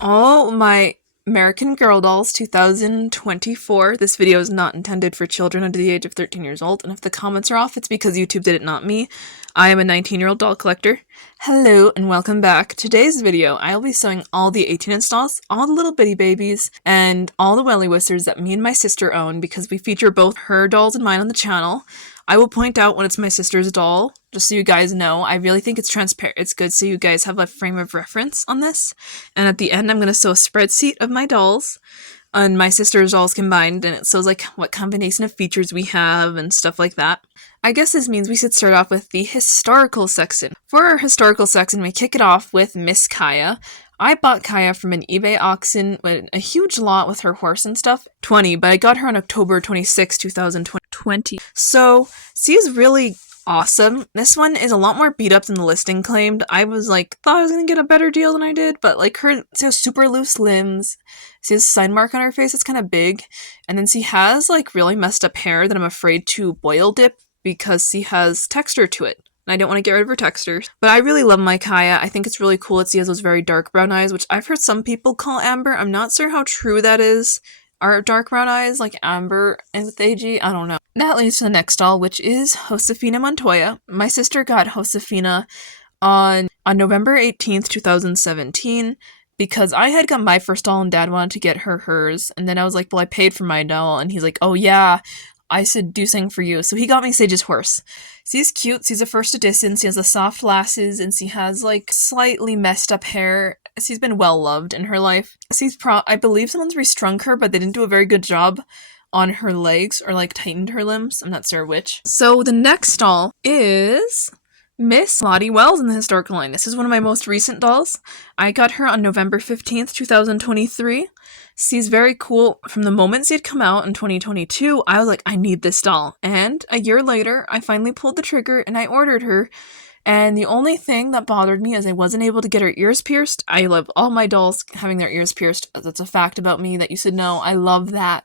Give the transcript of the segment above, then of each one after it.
All my American Girl Dolls 2024. This video is not intended for children under the age of 13 years old, and if the comments are off, it's because YouTube did it, not me. I am a 19-year-old doll collector. Hello and welcome back. Today's video, I'll be showing all the 18-inch dolls, all the little bitty babies, and all the Wellie Wishers that me and my sister own because we feature both her dolls and mine on the channel. I will point out when it's my sister's doll, just so you guys know. I really think it's transparent. It's good so you guys have a frame of reference on this. And at the end, I'm going to show a spreadsheet of my dolls and my sister's dolls combined, and it shows like what combination of features we have and stuff like that. I guess this means we should start off with the historical section. For our historical section, we kick it off with Miss Kaya. I bought Kaya from an eBay auction with a huge lot with her horse and stuff. 20, but I got her on October 26, 2020. So, she's really awesome. This one is a lot more beat up than the listing claimed. I was like, thought I was gonna get a better deal than I did, but like she has super loose limbs. She has a sign mark on her face that's kind of big. And then she has like really messed up hair that I'm afraid to boil dip because she has texture to it. And I don't want to get rid of her textures. But I really love my Kaya. I think it's really cool that she has those very dark brown eyes, which I've heard some people call amber. I'm not sure how true that is. Are dark brown eyes like amber and with AG? I don't know. That leads to the next doll, which is Josefina Montoya. My sister got Josefina on November 18th, 2017. Because I had got my first doll and Dad wanted to get her hers. And then I was like, well, I paid for my doll. And he's like, oh yeah, I should do something for you. So he got me Sage's horse. She's cute. She's a first edition. She has the soft lashes and she has like slightly messed up hair. She's been well loved in her life. I believe someone's restrung her, but they didn't do a very good job on her legs or like tightened her limbs. I'm not sure which. So the next doll is Miss Lottie Wells in the historical line. This is one of my most recent dolls. I got her on November 15th, 2023. She's very cool. From the moment she had come out in 2022, I was like, I need this doll. And a year later, I finally pulled the trigger and I ordered her. And the only thing that bothered me is I wasn't able to get her ears pierced. I love all my dolls having their ears pierced. That's a fact about me that you should know. I love that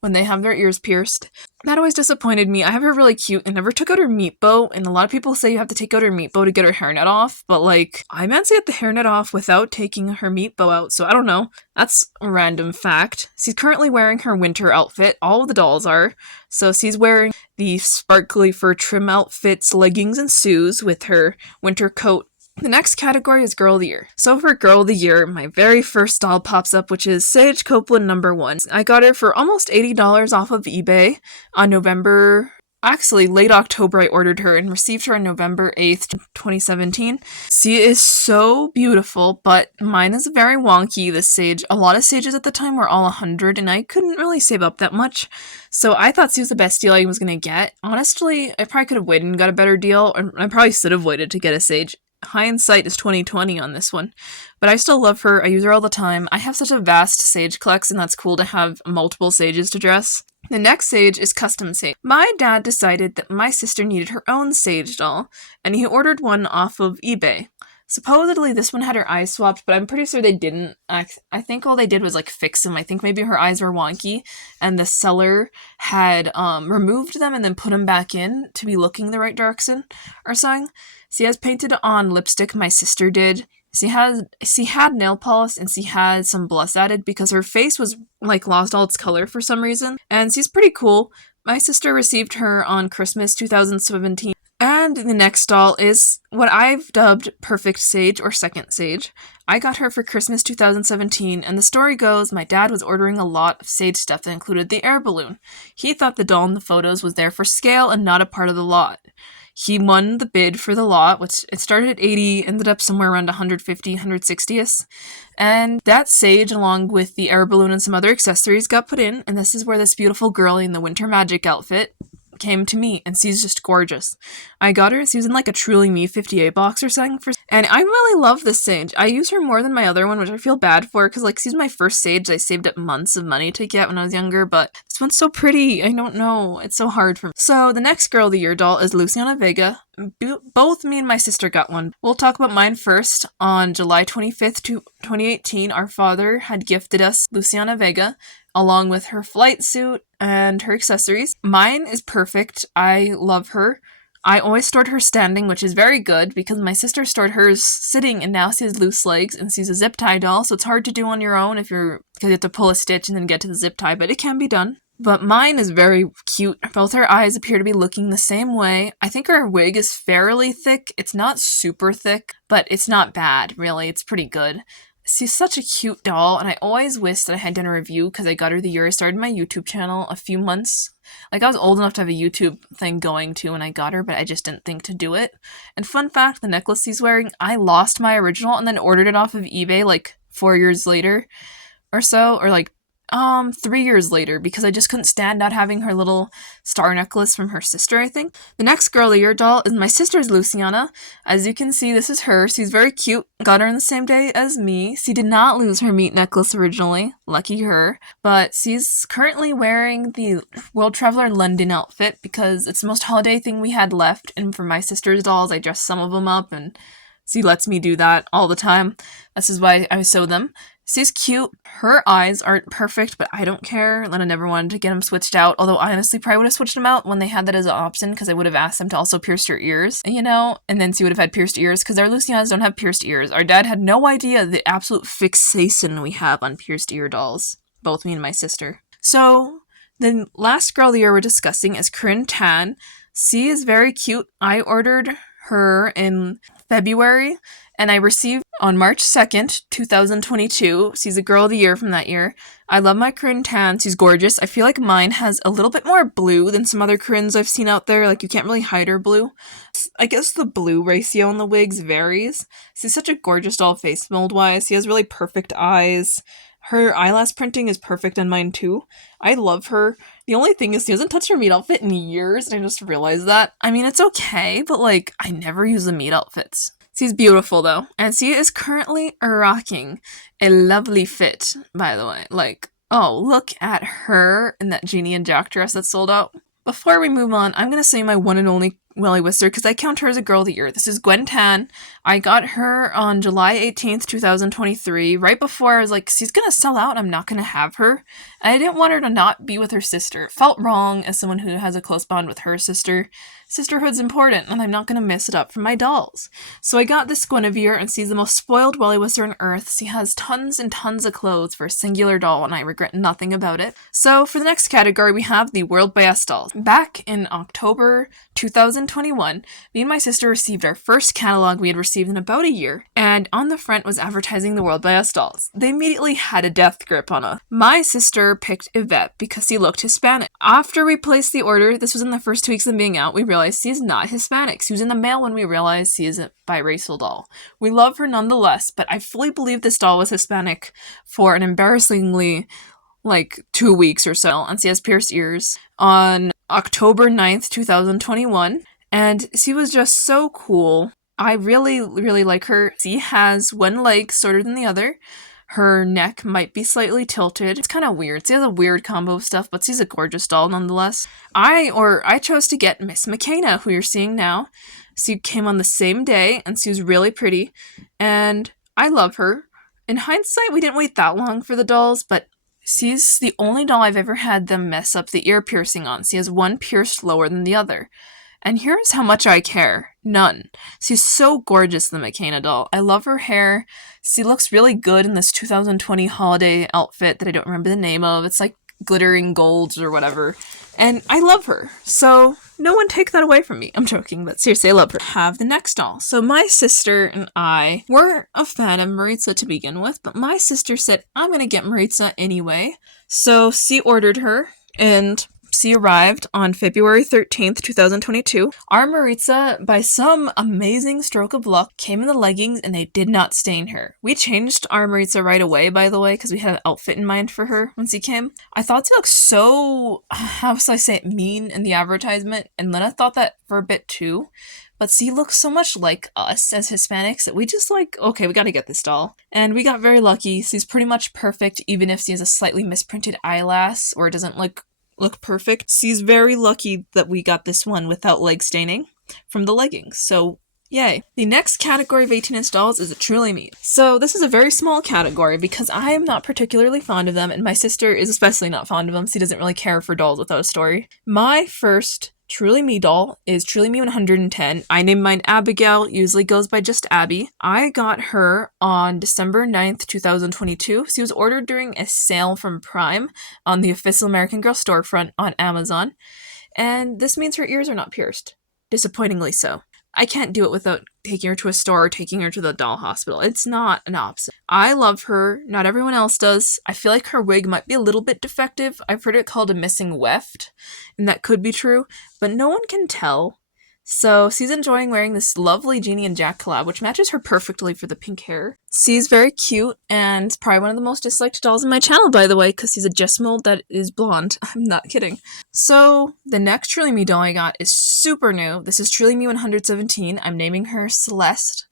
when they have their ears pierced. That always disappointed me. I have her really cute. I never took out her meat bow, and a lot of people say you have to take out her meat bow to get her hairnet off, but like, I managed to get the hairnet off without taking her meat bow out, so I don't know. That's a random fact. She's currently wearing her winter outfit. All of the dolls are. So she's wearing the sparkly fur trim outfits, leggings, and shoes with her winter coat. The next category is Girl of the Year. So for Girl of the Year, my very first doll pops up, which is Sage Copeland #1. I got her for almost $80 off of eBay on late October I ordered her and received her on November 8th, 2017. She is so beautiful, but mine is very wonky, this Sage. A lot of Sages at the time were all 100 and I couldn't really save up that much. So I thought she was the best deal I was going to get. Honestly, I probably could have waited and got a better deal, or I probably should have waited to get a Sage. Hindsight is 2020 on this one, but I still love her. I use her all the time. I have such a vast Sage collection that's cool to have multiple Sages to dress. The next Sage is Custom Sage. My dad decided that my sister needed her own Sage doll, and he ordered one off of eBay. Supposedly this one had her eyes swapped, but I'm pretty sure they didn't. I think all they did was like fix them. I think maybe her eyes were wonky and the seller had removed them and then put them back in to be looking the right direction or something. She has painted on lipstick, my sister did. She had nail polish and she had some blush added because her face was like lost all its color for some reason. And she's pretty cool. My sister received her on Christmas 2017. And the next doll is what I've dubbed Perfect Sage or Second Sage. I got her for Christmas 2017, and the story goes my dad was ordering a lot of Sage stuff that included the air balloon. He thought the doll in the photos was there for scale and not a part of the lot. He won the bid for the lot, which it started at 80, ended up somewhere around 150, 160th. And that Sage, along with the air balloon and some other accessories, got put in, and this is where this beautiful girl in the winter magic outfit came to me, and she's just gorgeous. I got her, she was in like a Truly Me 58 box or something, and I really love this Sage. I use her more than my other one, which I feel bad for, because like she's my first Sage I saved up months of money to get when I was younger, but this one's so pretty. I don't know, it's so hard for me. So the next Girl of the Year doll is Luciana Vega. Both me and my sister got one. We'll talk about mine first. On July 25th, 2018, our father had gifted us Luciana Vega, along with her flight suit and her accessories. Mine is perfect. I love her. I always stored her standing, which is very good because my sister stored hers sitting and now she has loose legs and she's a zip tie doll, so it's hard to do on your own because you have to pull a stitch and then get to the zip tie, but it can be done. But mine is very cute. Both her eyes appear to be looking the same way. I think her wig is fairly thick. It's not super thick, but it's not bad, really. It's pretty good. She's such a cute doll, and I always wish that I had done a review because I got her the year I started my YouTube channel a few months. Like, I was old enough to have a YouTube thing going to when I got her, but I just didn't think to do it. And fun fact, the necklace she's wearing, I lost my original and then ordered it off of eBay like 4 years later or so, or like 3 years later, because I just couldn't stand not having her little star necklace from her sister, I think. The next girl of the year doll is my sister's Luciana. As you can see, this is her. She's very cute. Got her on the same day as me. She did not lose her meat necklace originally. Lucky her. But she's currently wearing the World Traveler London outfit because it's the most holiday thing we had left. And for my sister's dolls, I dress some of them up and she lets me do that all the time. This is why I sew them. She's cute. Her eyes aren't perfect, but I don't care. Elena never wanted to get them switched out, although I honestly probably would have switched them out when they had that as an option because I would have asked them to also pierce her ears, you know, and then she would have had pierced ears because our Lucianas don't have pierced ears. Our dad had no idea the absolute fixation we have on pierced ear dolls, both me and my sister. So the last girl of the year we're discussing is Gwynn Tan. She is very cute. I ordered her in February and I received on March 2nd, 2022. She's a girl of the year from that year. I love my Gwynn Tan. She's gorgeous. I feel like mine has a little bit more blue than some other Gwyns I've seen out there. Like, you can't really hide her blue. I guess the blue ratio in the wigs varies. She's such a gorgeous doll face mold-wise. She has really perfect eyes. Her eyelash printing is perfect on mine too. I love her. The only thing is she hasn't touched her meat outfit in years, and I just realized that. I mean, it's okay, but like, I never use the meat outfits. She's beautiful though, and she is currently rocking a lovely fit, by the way. Like, oh, look at her in that Genie and Jack dress that's sold out. Before we move on, I'm going to say my one and only Wellie Wisher because I count her as a girl of the year. This is Gwynn Tan. I got her on July 18th, 2023, right before I was like, she's going to sell out, I'm not going to have her. And I didn't want her to not be with her sister. It felt wrong as someone who has a close bond with her sister. Sisterhood's important, and I'm not going to mess it up for my dolls. So I got this Guinevere, and she's the most spoiled Wellie Wisher on earth. She has tons and tons of clothes for a singular doll, and I regret nothing about it. So for the next category, we have the World by Us dolls. Back in October 2021, me and my sister received our first catalog we had received in about a year, and on the front was advertising the World by Us dolls. They immediately had a death grip on us. My sister picked Yvette because he looked Hispanic. After we placed the order, this was in the first 2 weeks of them being out, we realized she's not Hispanic. She was in the mail when we realized she is a biracial doll. We love her nonetheless, but I fully believe this doll was Hispanic for an embarrassingly, 2 weeks or so, and she has pierced ears on October 9th, 2021, and she was just so cool. I really, really like her. She has one leg shorter than the other. Her neck might be slightly tilted. It's kind of weird. She has a weird combo of stuff, but she's a gorgeous doll nonetheless. I chose to get Miss McKenna, who you're seeing now. She came on the same day, and she was really pretty, and I love her. In hindsight, we didn't wait that long for the dolls, but she's the only doll I've ever had them mess up the ear piercing on. She has one pierced lower than the other. And here's how much I care. None. She's so gorgeous, the McKenna doll. I love her hair. She looks really good in this 2020 holiday outfit that I don't remember the name of. It's like glittering golds or whatever. And I love her. So no one take that away from me. I'm joking, but seriously, I love her. Have the next doll. So my sister and I were a fan of Maritza to begin with, but my sister said, I'm going to get Maritza anyway. So she ordered her, and she arrived on February 13th, 2022. Our Maritza, by some amazing stroke of luck, came in the leggings and they did not stain her. We changed our Maritza right away, by the way, because we had an outfit in mind for her when she came. I thought she looked so, how should I say it, mean in the advertisement, and Lena thought that for a bit too. But she looks so much like us as Hispanics that we just okay, we gotta get this doll. And we got very lucky. She's pretty much perfect, even if she has a slightly misprinted eyelash or it doesn't look perfect. She's very lucky that we got this one without leg staining from the leggings, so yay. The next category of 18-inch dolls is a truly meat. So this is a very small category because I am not particularly fond of them, and my sister is especially not fond of them. She doesn't really care for dolls without a story. My first Truly Me doll is Truly Me 110. I named mine Abigail, usually goes by just Abby. I got her on December 9th, 2022. She was ordered during a sale from Prime on the official American Girl storefront on Amazon. And this means her ears are not pierced. Disappointingly so. I can't do it without taking her to a store or taking her to the doll hospital. It's not an option. I love her. Not everyone else does. I feel like her wig might be a little bit defective. I've heard it called a missing weft, and that could be true, but no one can tell. So she's enjoying wearing this lovely Jeannie and Jack collab, which matches her perfectly for the pink hair. She's very cute and probably one of the most disliked dolls on my channel, by the way, because she's a Jess mold that is blonde. I'm not kidding. So the next Truly Me doll I got is super new. This is Truly Me 117. I'm naming her Celeste.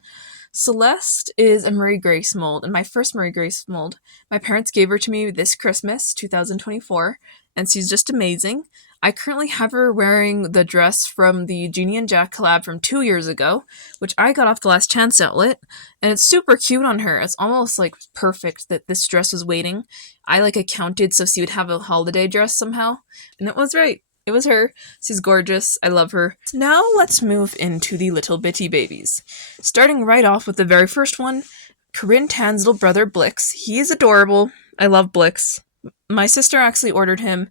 Celeste is a Marie Grace mold, and my first Marie Grace mold. My parents gave her to me this Christmas, 2024, and she's just amazing. I currently have her wearing the dress from the Jeannie and Jack collab from 2 years ago, which I got off the Last Chance outlet, and it's super cute on her. It's almost like perfect that this dress was waiting. I accounted so she would have a holiday dress somehow, and it was right. It was her. She's gorgeous. I love her. Now let's move into the little bitty babies. Starting right off with the very first one, Corinne Tan's little brother Blix. He is adorable. I love Blix. My sister actually ordered him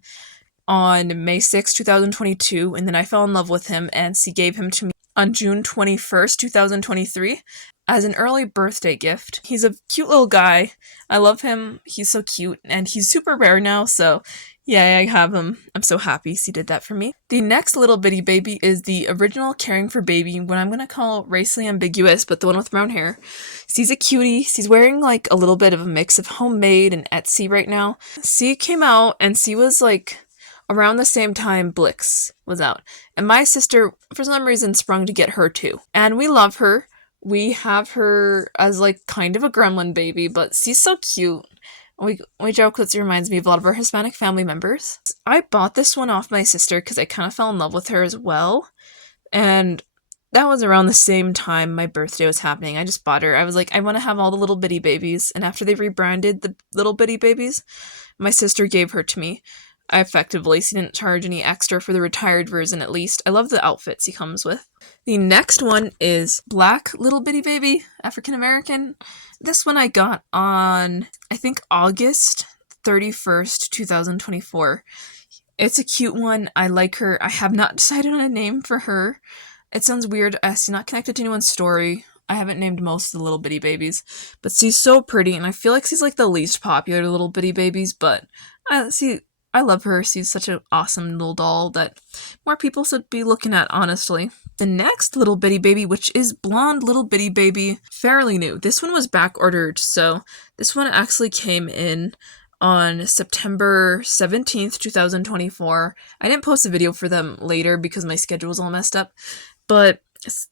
on May 6, 2022, and then I fell in love with him, and she gave him to me on June 21st, 2023, as an early birthday gift. He's a cute little guy. I love him. He's so cute, and he's super rare now, so yeah, I have him. I'm so happy she did that for me. The next little bitty baby is the original Caring for Baby, what I'm gonna call racially ambiguous, but the one with brown hair. She's a cutie. She's wearing a little bit of a mix of homemade and Etsy right now. She came out, and she was around the same time Blix was out. And my sister, for some reason, sprung to get her too. And we love her. We have her as kind of a gremlin baby, but she's so cute. We joke that she reminds me of a lot of our Hispanic family members. I bought this one off my sister because I kind of fell in love with her as well. And that was around the same time my birthday was happening. I just bought her. I was like, I want to have all the little bitty babies. And after they rebranded the little bitty babies, my sister gave her to me. She didn't charge any extra for the retired version at least. I love the outfits he comes with. The next one is Black Little Bitty Baby, African American. This one I got on, I think, August 31st, 2024. It's a cute one. I like her. I have not decided on a name for her. It sounds weird. She's not connected to anyone's story. I haven't named most of the little bitty babies, but she's so pretty, and I feel like she's the least popular little bitty babies, but I love her. She's such an awesome little doll that more people should be looking at, honestly. The next little bitty baby, which is Blonde Little Bitty Baby, fairly new. This one was back ordered, so this one actually came in on September 17th, 2024. I didn't post a video for them later because my schedule was all messed up, but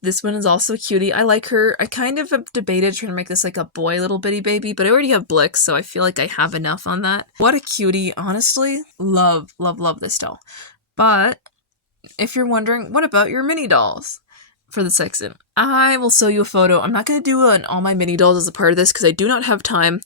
this one is also a cutie. I like her. I kind of have debated trying to make this a boy little bitty baby, but I already have Blix, so I feel like I have enough on that. What a cutie, honestly. Love, love, love this doll. But if you're wondering, what about your mini dolls for the section? I will show you a photo. I'm not going to do all my mini dolls as a part of this because I do not have time.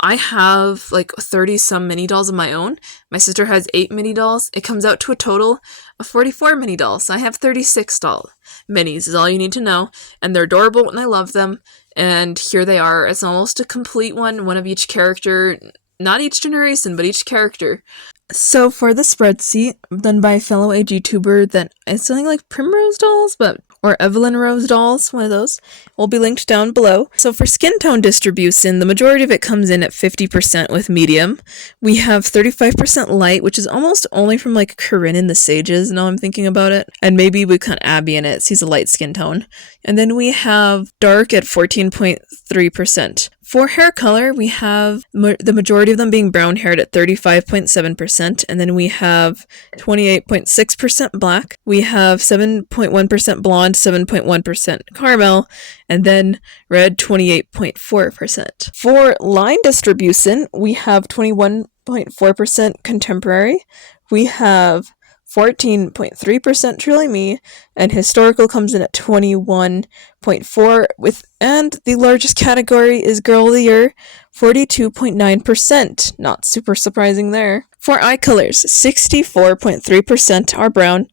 I have 30 some mini dolls of my own. My sister has 8 mini dolls. It comes out to a total of 44 mini dolls. So I have 36 doll minis is all you need to know. And they're adorable and I love them. And here they are. It's almost a complete one of each character. Not each generation, but each character. So for the spreadsheet done by a fellow age YouTuber that is something like Primrose Dolls, or Evelyn Rose Dolls, one of those, will be linked down below. So for skin tone distribution, the majority of it comes in at 50% with medium. We have 35% light, which is almost only from Corinne in the Sages, now I'm thinking about it. And maybe we count Abby in it, she's a light skin tone. And then we have dark at 14.3%. For hair color, we have the majority of them being brown haired at 35.7%, and then we have 28.6% black, we have 7.1% blonde, 7.1% caramel, and then red 28.4%. For line distribution, we have 21.4% contemporary, we have 14.3% Truly Me, and historical comes in at 21.4%, and the largest category is Girl of the Year, 42.9%. Not super surprising there. For eye colors, 64.3% are brown,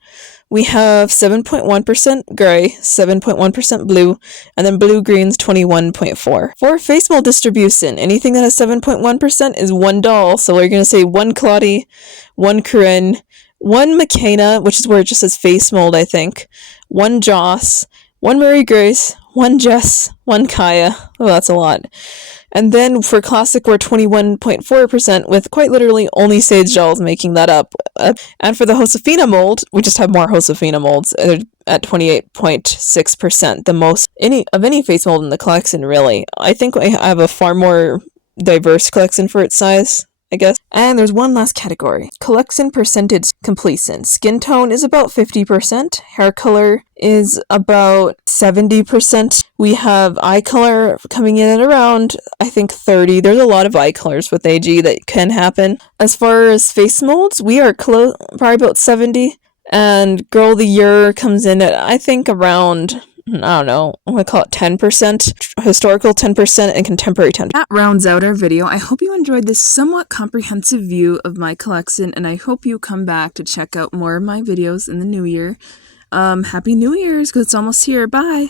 We have 7.1% gray, 7.1% blue, and then blue-green's 21.4. For face mold distribution, anything that has 7.1% is one doll. So we're going to say one Claudie, one Corinne, one McKenna, which is where it just says face mold, I think, one Joss, one Mary Grace, one Jess, one Kaya. Oh, that's a lot. And then for classic, we're 21.4%, with quite literally only Sage dolls making that up. And for the Josefina mold, we just have more Josefina molds at 28.6%, the most of any face mold in the collection, really. I think I have a far more diverse collection for its size, I guess. And there's one last category. Collection percentage completion. Skin tone is about 50%. Hair color is about 70%. We have eye color coming in at around, I think, 30. There's a lot of eye colors with AG that can happen. As far as face molds, we are probably about 70. And Girl of the Year comes in at, I think, around, I don't know, I'm going to call it 10%, historical 10%, and contemporary 10%. That rounds out our video. I hope you enjoyed this somewhat comprehensive view of my collection, and I hope you come back to check out more of my videos in the new year. Happy New Year's, because it's almost here. Bye!